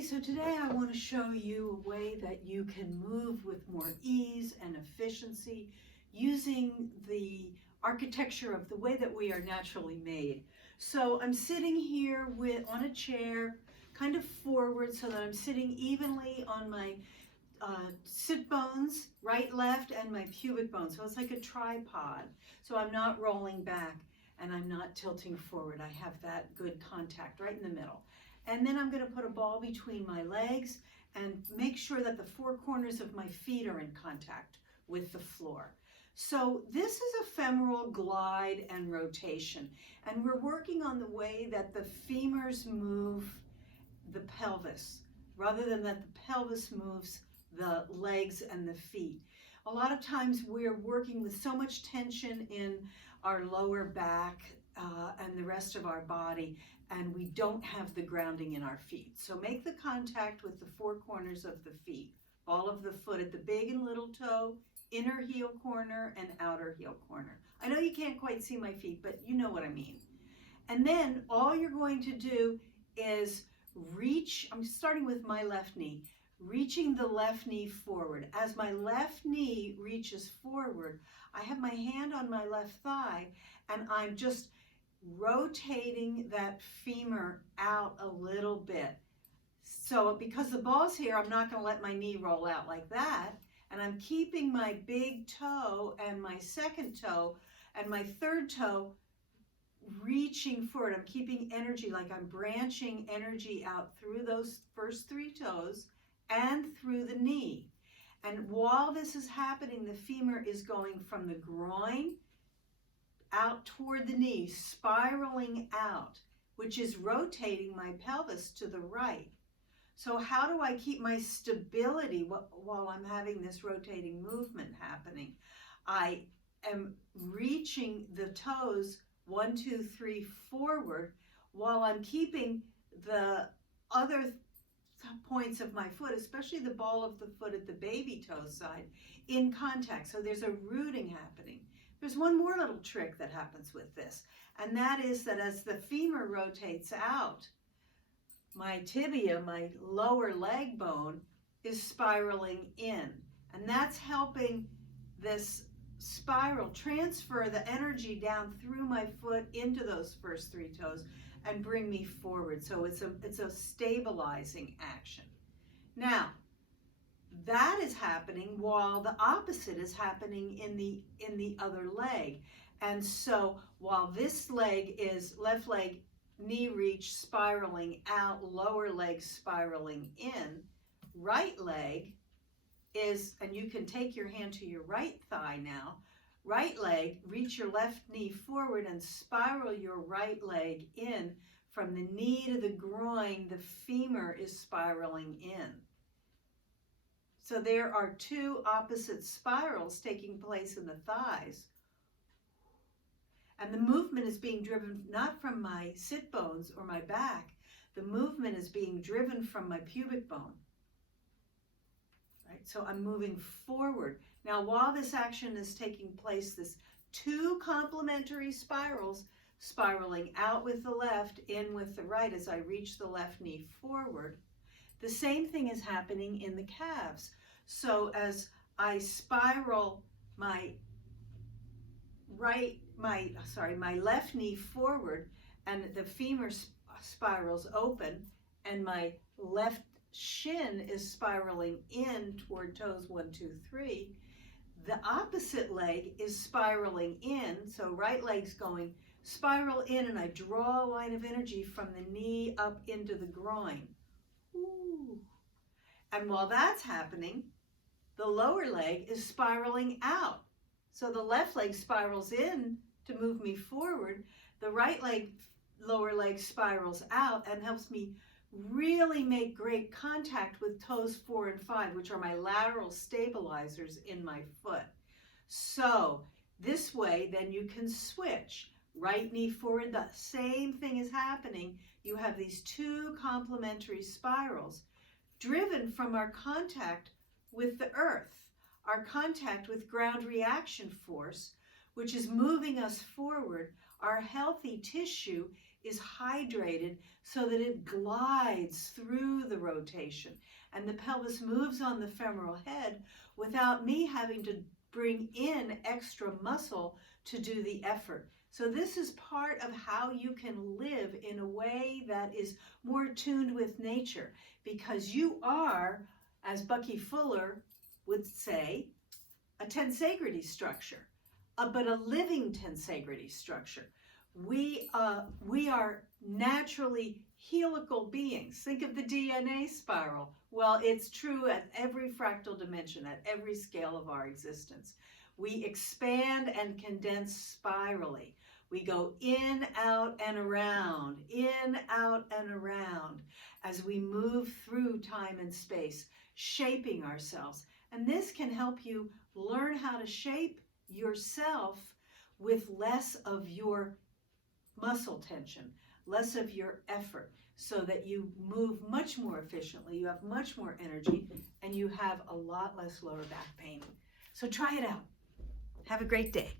Okay, so today I want to show you a way that you can move with more ease and efficiency using the architecture of the way that we are naturally made. So I'm sitting here on a chair, kind of forward, so that I'm sitting evenly on my sit bones, right, left, and my pubic bone. So it's like a tripod. So I'm not rolling back and I'm not tilting forward. I have that good contact right in the middle. And then I'm going to put a ball between my legs and make sure that the four corners of my feet are in contact with the floor. So this is a femoral glide and rotation. And we're working on the way that the femurs move the pelvis, rather than that the pelvis moves the legs and the feet. A lot of times we're working with so much tension in our lower back and the rest of our body, and we don't have the grounding in our feet. So make the contact with the four corners of the feet, ball of the foot at the big and little toe, inner heel corner and outer heel corner. I know you can't quite see my feet, but you know what I mean. And then all you're going to do is reach, I'm starting with my left knee, reaching the left knee forward. As my left knee reaches forward, I have my hand on my left thigh and I'm just rotating that femur out a little bit. So because the ball's here, I'm not going to let my knee roll out like that. And I'm keeping my big toe and my second toe and my third toe reaching forward. I'm keeping energy, like I'm branching energy out through those first three toes and through the knee. And while this is happening, the femur is going from the groin out toward the knee, spiraling out, which is rotating my pelvis to the right. So how do I keep my stability while I'm having this rotating movement happening? I am reaching the toes 1, 2, 3 forward while I'm keeping the other points of my foot, especially the ball of the foot at the baby toe side, in contact. So there's a rooting happening. There's one more little trick that happens with this, and that is that as the femur rotates out, my tibia, my lower leg bone, is spiraling in. And that's helping this spiral transfer the energy down through my foot into those first three toes and bring me forward. So it's a stabilizing action. Now, that is happening while the opposite is happening in the other leg. And so while this leg is left leg, knee reach, spiraling out, lower leg spiraling in, right leg is, and you can take your hand to your right thigh now, right leg, reach your left knee forward and spiral your right leg in. From the knee to the groin, the femur is spiraling in. So there are two opposite spirals taking place in the thighs. And the movement is being driven not from my sit bones or my back. The movement is being driven from my pubic bone. Right? So I'm moving forward. Now, while this action is taking place, this two complementary spirals, spiraling out with the left, in with the right as I reach the left knee forward, the same thing is happening in the calves. So as I spiral my left knee forward and the femur spirals open and my left shin is spiraling in toward toes 1, 2, 3, the opposite leg is spiraling in. So right leg's going spiral in and I draw a line of energy from the knee up into the groin. Ooh. And while that's happening, the lower leg is spiraling out. So the left leg spirals in to move me forward. The right leg, lower leg spirals out and helps me really make great contact with toes 4 and 5, which are my lateral stabilizers in my foot. So this way, then you can switch. Right knee forward, the same thing is happening. You have these two complementary spirals driven from our contact with the earth, our contact with ground reaction force, which is moving us forward. Our healthy tissue is hydrated so that it glides through the rotation. And the pelvis moves on the femoral head without me having to bring in extra muscle to do the effort. So this is part of how you can live in a way that is more tuned with nature, because you are, as Bucky Fuller would say, a tensegrity structure, but a living tensegrity structure. We are naturally helical beings. Think of the DNA spiral. Well, it's true at every fractal dimension, at every scale of our existence. We expand and condense spirally. We go in, out, and around, in, out, and around as we move through time and space, shaping ourselves. And this can help you learn how to shape yourself with less of your muscle tension, less of your effort, so that you move much more efficiently, you have much more energy, and you have a lot less lower back pain. So try it out. Have a great day.